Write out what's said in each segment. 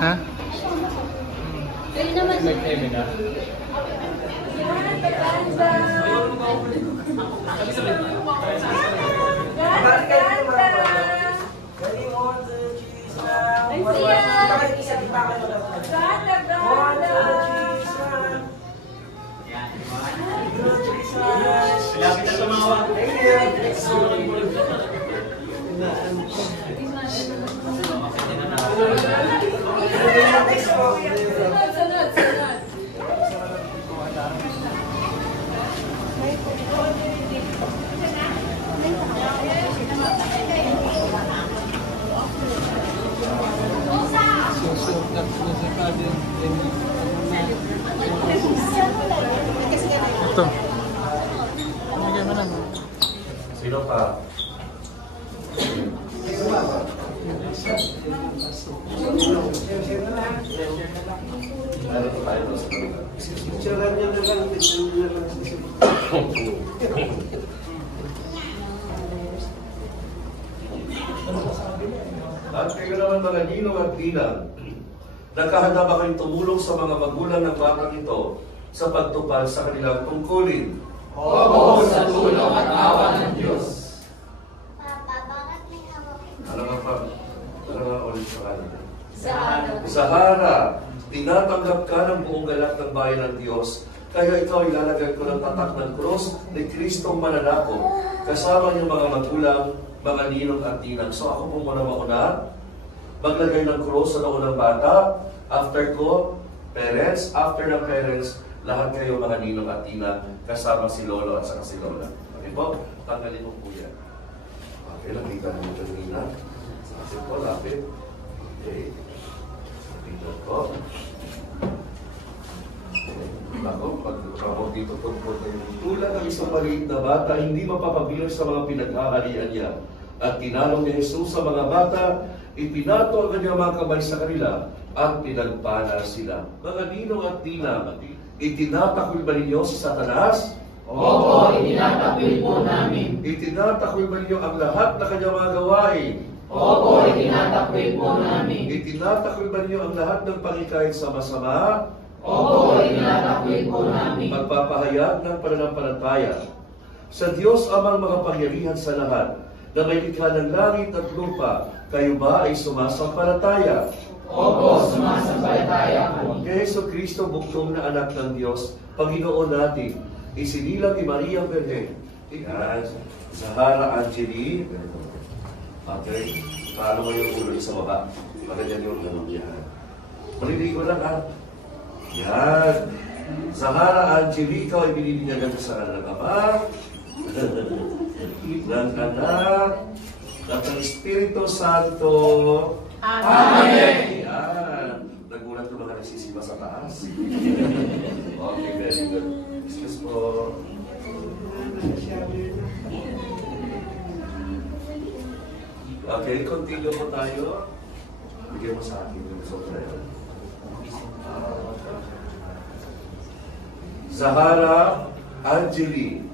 Ha? Kayo naman. Nag-eme na. Lapit na tumawa. Ito. Bigyan mo naman. Sino pa? At kayo naman mga ninong at ninang, nakahanda ba kayong tumulong sa mga magulang ng batang ito sa pagtupad sa kanilang tungkulin? Opo, sa tulong at awa ng Diyos. Papa, bakit may hawak? Ano nga ulit sa kanila? Sahara. Sahara, tinatanggap ka ng buong galak ng bayan ng Diyos, kaya ikaw ilalagay ko ng tatak ng krus ni Kristong mananako, kasama niyong mga magulang, mga ninong at ninang. So ako po muna mauna, maglagay ng krus sa noo ng bata, after ko, parents, after ng parents, lahat kayo mga ninong at ninang, kasama si Lolo at saka si Lola. Okay po? Tanggalin mo po yan. Okay, nakita mo ito ninang. Lapit po, lapit. Okay. Lapit po. Ako, pag-ramot dito tungkol kayo. Tulad ng isang maliit na bata, hindi mapapabilang sa mga pinag-aarian niya. At tinanong ni Jesus sa mga bata, ipinato ang kanyang mga kamay sa kanila at pinagpala sila. Mga ninong at ninang, itinatakwil ba ninyo sa Satanas? Opo, itinatakwil po namin. Itinatakwil ba ninyo ang lahat na kanyang mga gawain? Opo, itinatakwil po namin. Itinatakwil ba ninyo ang lahat ng pangikain sa masama? Opo, itinatakwil po namin. Magpapahayag ng pananampalataya sa Diyos amang makapangyarihan sa lahat, na may likha ng langit at lupa, kayo ba ay sumasampalataya? Opo, sumasampalataya po. Kay Jesucristo, buktong na anak ng Diyos, Panginoon natin, isinilang ni Maria Virgen. Yan, Zahara Angeli. Okay, paano mo yung ulo sa baba? Magandang yung ano yan. Maliligo lang ha. Yan. Zahara Angeli, ikaw ay binibinyagan sa kanilang ama, ng anak, at ng Espiritu Santo. Amen. Yan. Nagulat ko mga nagsisipa sa taas. Okay, very good. Excuse po. Okay, continue po tayo. Bigyan mo sa akin yung sombrero. Zahara Angeli,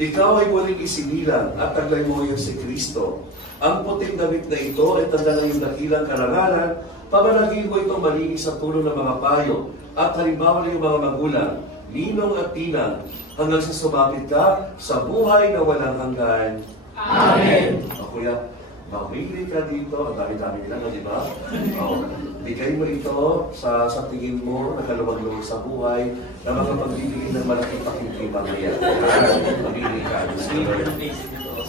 ikaw ay muling isinilang at taglay mo yung si Kristo. Ang puting damit na ito ay tanda ng iyong dakilang karangalan. Pamanagin mo itong malinis sa tulong ng mga payo at halimbawa ng iyong mga magulang, ninong at tinang, hanggang sa sumapit ka sa buhay na walang hanggan. Amen. Kuya, mamili ka dito. Ang dami-dami nila, di ba? Bigay mo ito sa tingin mo na kaluwag-luwag sa buhay na makapagbibigay ng malaking pakingkimang niya. Mamili ka.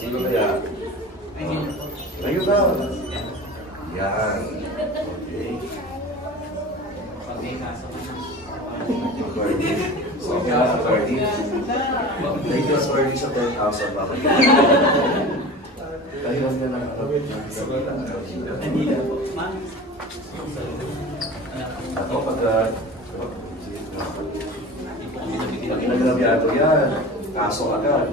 Sino kaya? Ayun na. Yan. Okay. Thank you, Swardy, sa 10,000 ba? Dahilan niya ng ako pag inagrabyado yan, kaso agad.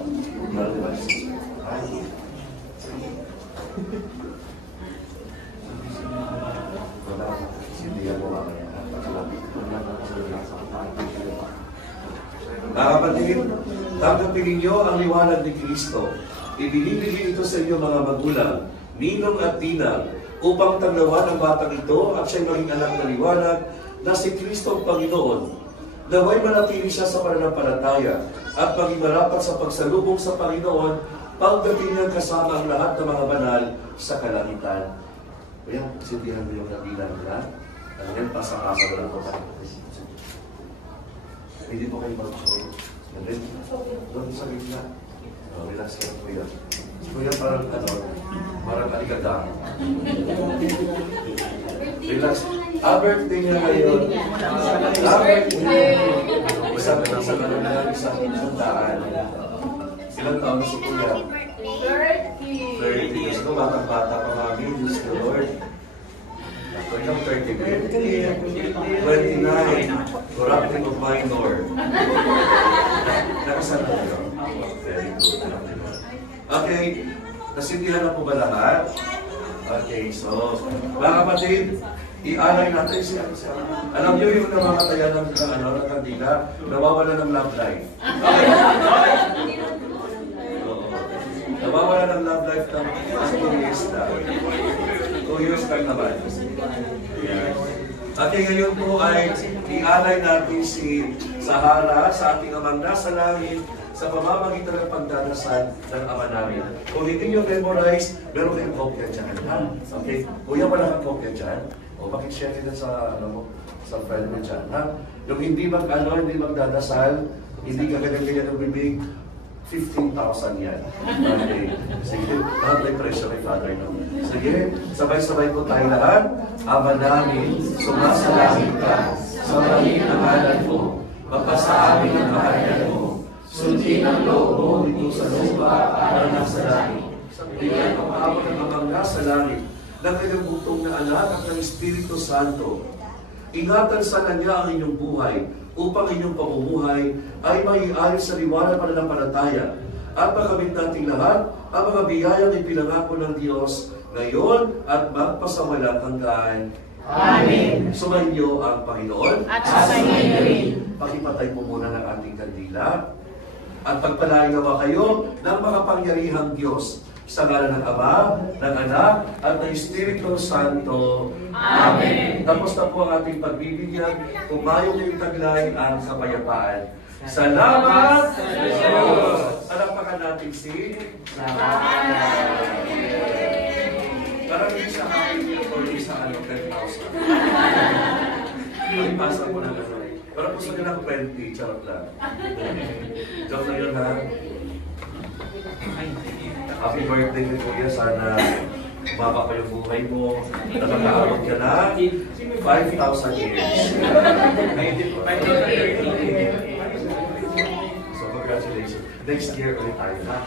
Mga kapatid, Tanggapin ninyo ang liwanag ni Kristo. Ibinibigay ito sa inyo mga magulang, ninong at tinang, upang taglawan ang batang ito at siya'y maging anak na liwanag na si Kristo ang Panginoon. Naway manatili siya sa pananampalataya at maging marapat sa pagsalubong sa Panginoon pagdating niya kasama ang lahat ng mga banal sa kalangitan. Kaya, sindihan mo yung kandila nila. Ano yan, pasa-pasa na lang po tayo. Hindi po kayo mag-show. Ganun. Doon sa gitna. Relax ka lang, kuya. Kuya, parang aligada. Relax. Birthday niya ngayon. Birthday! Isang daan. Ilang taon na si kuya? 30. Kasi kung batang-bata pa mami, Diyos the Lord. Ikaw 30. 29. Corrupting of minor. Nakasan na kayo? Very good. Okay. Nasindihan na po ba lahat? Okay, so, mga kapatid, i-alay natin siya. Alam niyo yung namamatayan ng kandila, nawawala ng love life. Oo. Nawawala ng love life ng 2 years na. 2 years lang naman. Yeah. Okay, ngayon po ay i-alay natin si Sahara sa ating amang nasa langit sa pamamagitan ng pagdadasal ng Ama namin. Kung hindi nyo memorize, meron kayong kopya dyan. Okay? Kuya, wala kang kopya dyan. O, pakishare kita sa, sa friend mo dyan. Ha? Yung hindi magdadasal, hindi ka ganyan ng bibig, 15,000 yan. Okay. Sige, lahat may presyo kay Father. No? Sige, sabay-sabay po tayo lahat. Ama namin, sumasalangit ka, sambahin ang ngalan mo, magpasa amin ang kahanan mo, sundin ang loob mo dito sa lupa para nasa langit. Bigyan ang pahabol ng amang nasa langit, ng kanyang butong na anak at ng Espiritu Santo. Ingatan sa kanya ang inyong buhay, upang inyong pamumuhay ay maiayos sa liwanag pananampalataya, at makamit natin lahat ang mga biyayang ipinangako ng Diyos ngayon at magpasawalang hanggan. Amen. Sumayin niyo ang Panginoon. At sumayin rin. Pakipatay po muna ng ating kandila. At pagpalain nawa kayo ng makapangyarihang Diyos sa ngalan ng Ama, ng Anak, at ng Espiritu Santo. Amen. Tapos na po ang ating pagbibigyan. Tumayo kayong taglay ang kapayapaan. Salamat sa Diyos! Alapakan natin si parang isa happy or isa 10,000. Pagpasa po na gano'n. Pero po sa ganang 20, charot lang. Joke na yun, ha? Happy birthday kay Kuya. Sana umaba pa yung buhay mo. Na mag-aabot ka na 5,000 years. So, congratulations. Next year ulit tayo, ha?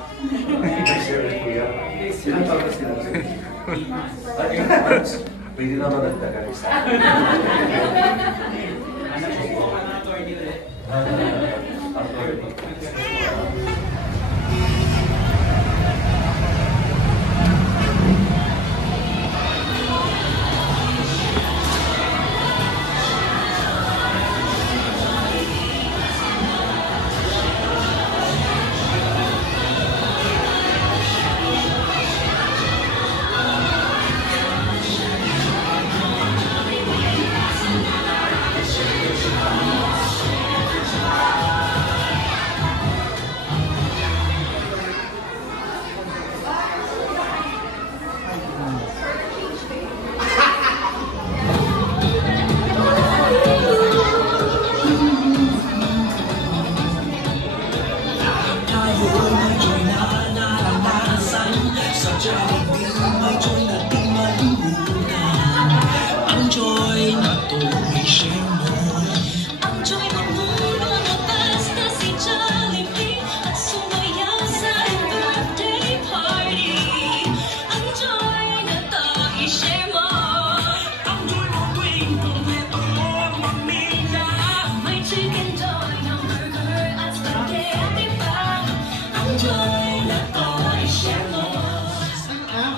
Next year ulit, Kuya. Ilang taon na sila? Pwede naman nagdagan isa.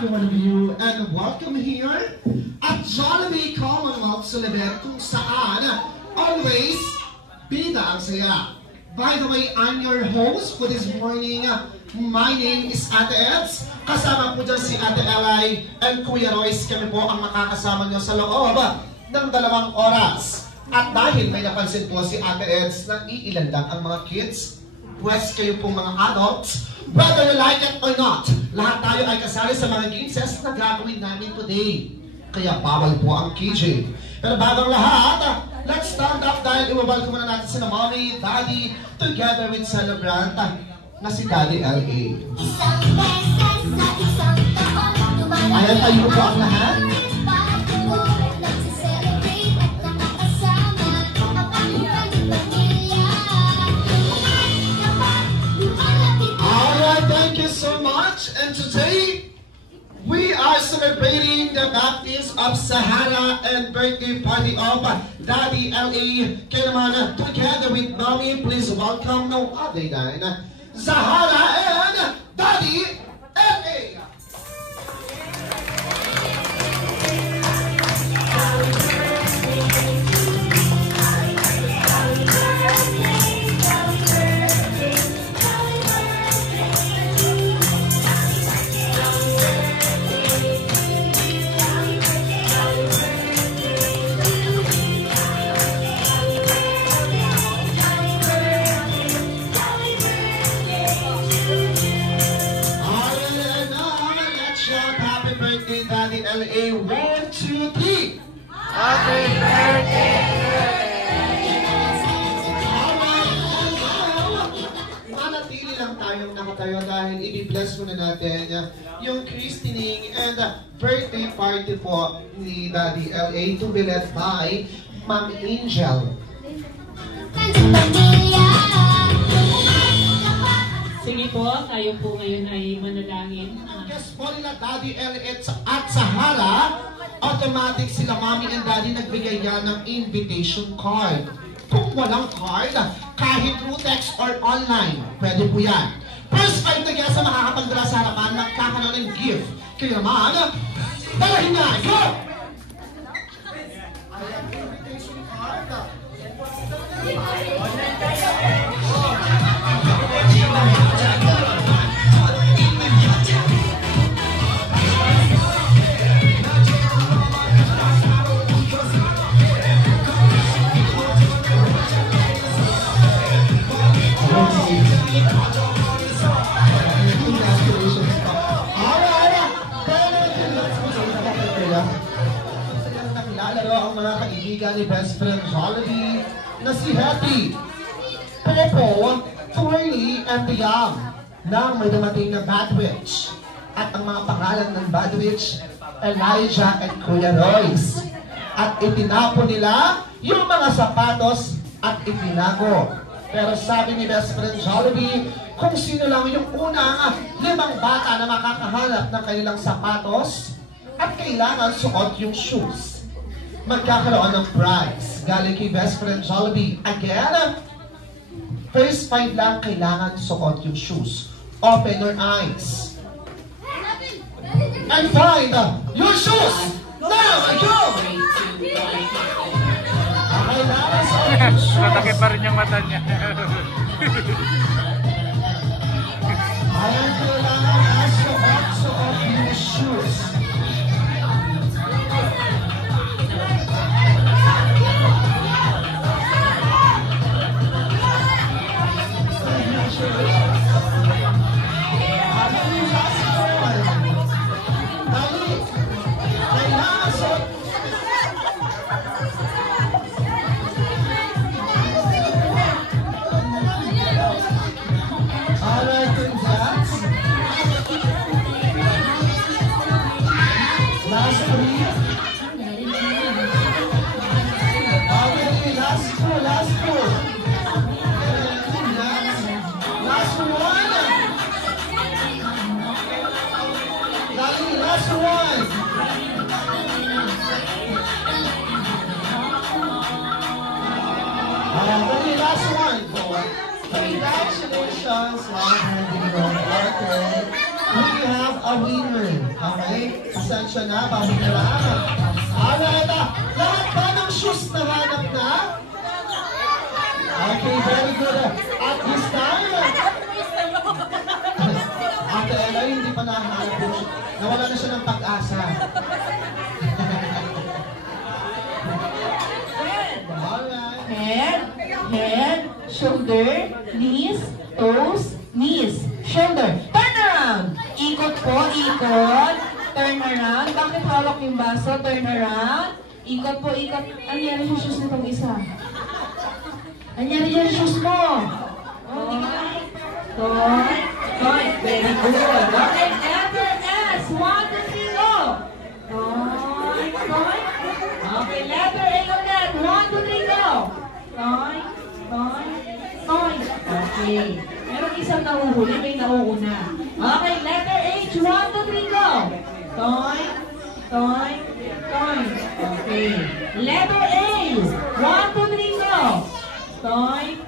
One of you and welcome here at Jollibee Commonwealth Soliver kung saan always bida ang saya. By the way, I'm your host for this morning. My name is Ate Eds. Kasama po dyan si Ate Elay and Kuya Royce. Kami po ang makakasama nyo sa loob ng 2 oras. At dahil may napansin po si Ate Eds na iilan lang ang mga kids, pues kayo pong mga adults, whether you like it or not, lahat tayo ay kasali sa mga games na gagawin namin today. Kaya bawal po ang KJ. Pero bagong lahat, let's stand up dahil iwawal ko muna natin sila Mommy, Daddy, together with celebrant na si Daddy L.A. Ayan, tayo po ang lahat. Alright, thank you so much. And today, we are celebrating the baptism of Sahara and birthday party of Daddy L.A. Kaya naman, together with Mommy, please welcome no other than Sahara and Daddy L.A. L.A. 1, 2, 3. Happy birthday! Manatili lang tayong nakatayo dahil i-bless muna natin yung christening and birthday party po ni Daddy L.A. to be led by Ma'am Angel. Sige po, tayo po ngayon ay manalangin. Yes po nila Daddy L.A. at Sahara, automatic sila Mommy and Daddy nagbigay yan ng invitation card. Kung walang card, kahit through text or online, pwede po yan. First 5 na guests na makakapagdala sa harapan, magkakaroon ng gift. Kaya naman, dalahin na! Go! Invitation card. Ang mga kaibigan ni best friend Jollibee na si Hetty, Popo, Twirly, and Tiam nang may dumating na Bad Witch. At ang mga pangalan ng Bad Witch, Elijah at Kuya Royce. At itinapon nila yung mga sapatos at itinago. Pero sabi ni best friend Jollibee, kung sino lang yung unang 5 bata na makakahanap ng kanilang sapatos at kailangan suot yung shoes, magkakaroon ng prize galing kay best friend Jollibee. Again, first 5 lang kailangan suot yung shoes. Open your eyes and find your shoes. Now, go! Kailangan suot yung shoes. Matake pa rin yung mata niya. Ayan, kailangan suot yung shoes. Congratulations, we have a winner. Okay? Pasensya na, bago na lang. Alright, lahat ba ng shoes na hanap na? Okay, very good. At this time, Ate Ella, hindi pa nahanap po siya. Nawala na siya ng pag-asa. Alright. Head, shoulder, knees, toes, knees, shoulder. Turn around. Ikot po, ikot. Turn around. Bakit hawak yung baso? Turn around. Ikot po, ikot. Ano yan yung shoes nitong isa? Ano yan yung shoes mo? Toy. Very good. Okay, letter S. 1, 2, 3, go. Toy. Okay, letter A ulit. 1, 2, 3, go. Toy. Okay. Merong isang nahuhuli, may nauuna. Okay, letter H. 1, 2, 3, go. Toy. Okay. Letter A. 1, 2, 3, go. Toy.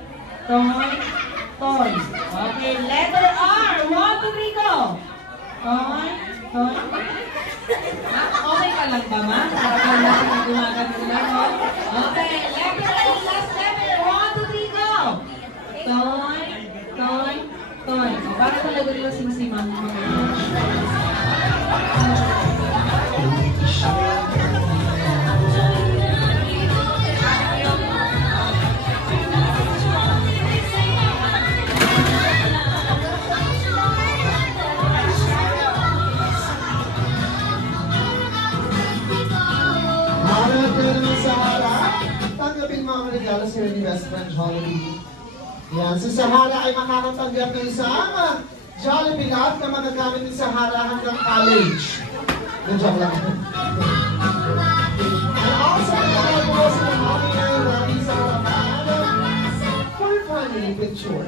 Okay, letter R. 1, 2, 3, go. Toy. Okay ka lang ba, ma? Para ka lang nagumagano lang, no? Okay, letter A, last letter. 1, 2, 3, go. Toy. Para talaga nila simsimang mga regalo sa ni Best Friend Jollibee. Yan, si Sahara ay makakatanggap ng isang Jollibee Lab na magagamit ni Sahara hanggang college. Joke lang. And also, regalo po sa mga ngayon namin sa harapan for family picture.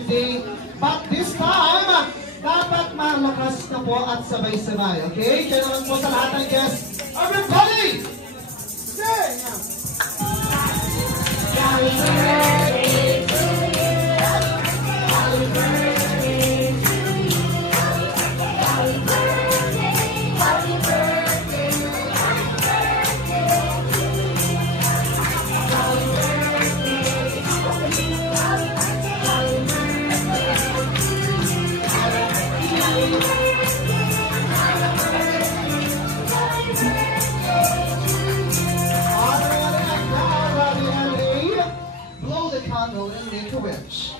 birthday. But this time, dapat malakas na po at sabay-sabay. Okay? Kaya naman po sa lahat ng guests, everybody! Sing! Happy birthday to you. Happy birthday to you. Happy birthday. Happy birthday. Happy birthday to you. Happy birthday to you. Happy Blow the candle and make a wish.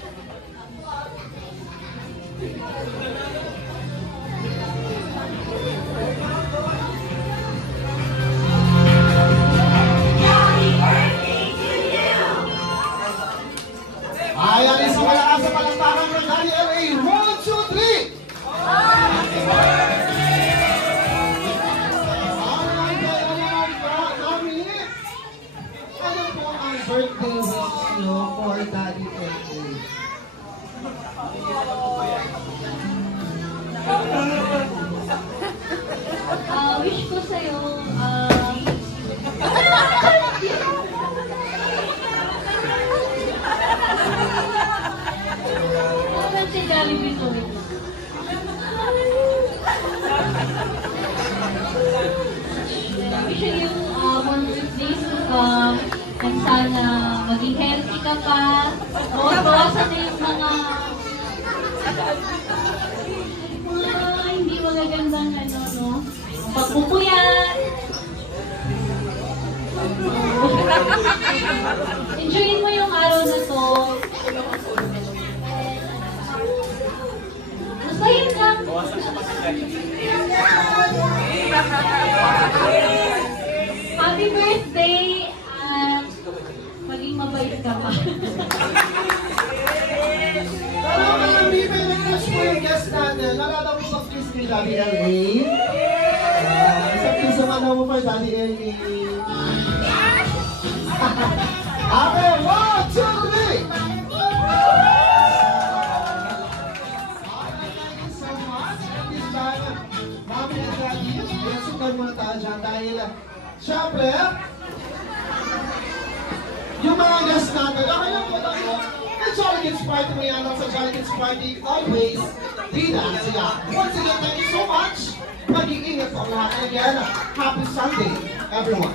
Ayan, isang malakas sa palakpakan ng Daddy LA. 1, 2, 3! Happy birthday! Ano po ang birthday wishes nyo for Daddy LA? Wish ko sa'yo, si Jollibee to it. Wish you more birthdays to come and sana maging healthy ka pa. Bawasan na yung mga hindi magagandang pagpupuyat. Enjoyin mo yung araw na to. Masaya ka. Happy birthday at maging mabait ka pa. Hindi may request po yung guest natin. Nalala mo sa kiss ni Daddy LA? Isang piso man mo pa Daddy LA. Okay, 1, 2, 3! Mami at Daddy, sukan muna tayo dyan dahil syempre, yung mga guests natin, okay lang po tayo. At Jolly Kids Party mo yan sa Jolly Kids Party, always be that sila. Once again, thank you so much. Mag-iingat po ang lahat. And again, happy Sunday, everyone.